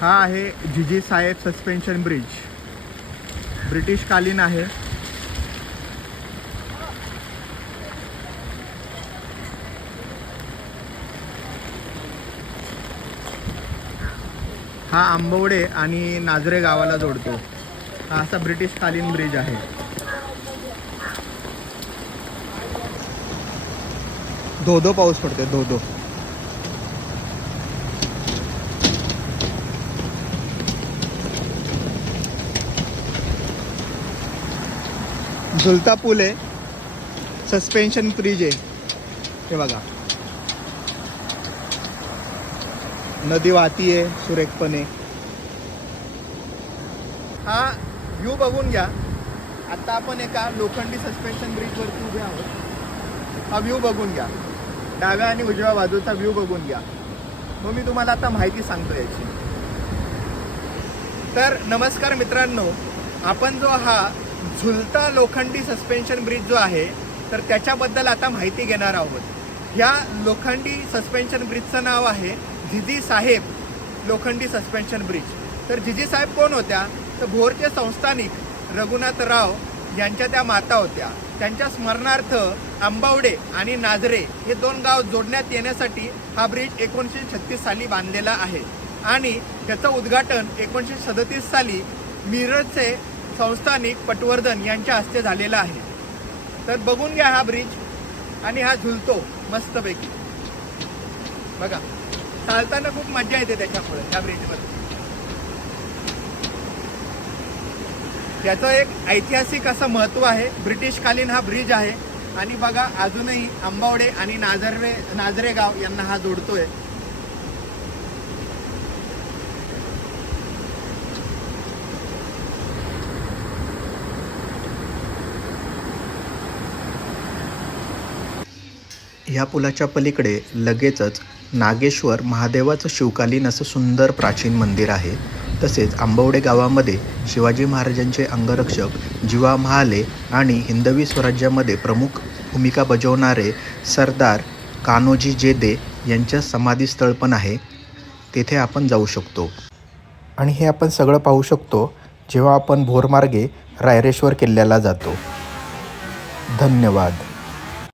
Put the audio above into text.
हा आहे जीजी साहेब सस्पेन्शन ब्रिज, ब्रिटिश कालीन आहे। हा आंबवडे आणि नाझरे गावाला जोडतो। हा असा ब्रिटिश कालीन ब्रिज आहे। धो पाऊस पडते, धो। झुलता पूल आहे, सस्पेन्शन ब्रिज आहे। हे बघा, नदी वाहतीये सुरेखपणे। हा व्ह्यू बघून घ्या। आता आपण एका लोखंडी सस्पेन्शन ब्रिज वरती उभे आहोत। हा व्ह्यू बघून घ्या, डाव्या आणि उजव्या बाजूचा व्ह्यू बघून घ्या। मग मी तुम्हाला आता माहिती सांगतो याची। तर नमस्कार मित्रांनो, आपण जो हा झुलता लोखंडी सस्पेन्शन ब्रिज जो आहे तर त्याच्याबद्दल आता माहिती घेणार आहोत। ह्या लोखंडी सस्पेन्शन ब्रिजचं नाव आहे जीजी साहेब लोखंडी सस्पेन्शन ब्रिज। तर जीजी साहेब कोण होत्या? तर भोरचे संस्थानिक रघुनाथराव यांच्या त्या माता होत्या। त्यांच्या स्मरणार्थ आंबवडे आणि नाझरे हे दोन गाव जोडण्यात येण्यासाठी हा ब्रिज 1936 साली बांधलेला आहे आणि त्याचं उद्घाटन 1937 साली मिरजचे संस्थानिक पटवर्धन यांच्या हस्ते झालेला आहे। तर बघून घ्या हा ब्रिज, आणि हा झुलतो मस्तपैकी बघा। चालताना खूप मजा येते त्याच्यामुळे या ब्रिजवर। याचं एक ऐतिहासिक असं महत्त्व आहे। ब्रिटिश कालीन हा ब्रिज आहे आणि बघा अजूनही आंबवडे आणि नाझरे गाव यांना हा जोडतोय। ह्या पुलाच्या पलीकडे लगेचच नागेश्वर महादेवाचं शिवकालीन असं सुंदर प्राचीन मंदिर आहे। तसेच आंबवडे गावामध्ये शिवाजी महाराजांचे अंगरक्षक जीवा महाले आणि हिंदवी स्वराज्यामध्ये प्रमुख भूमिका बजावणारे सरदार कान्होजी जेदे यांच्या समाधीस्थळ पण आहे। तेथे आपण जाऊ शकतो आणि हे आपण सगळं पाहू शकतो जेव्हा आपण भोरमार्गे रायरेश्वर किल्ल्याला जातो। धन्यवाद।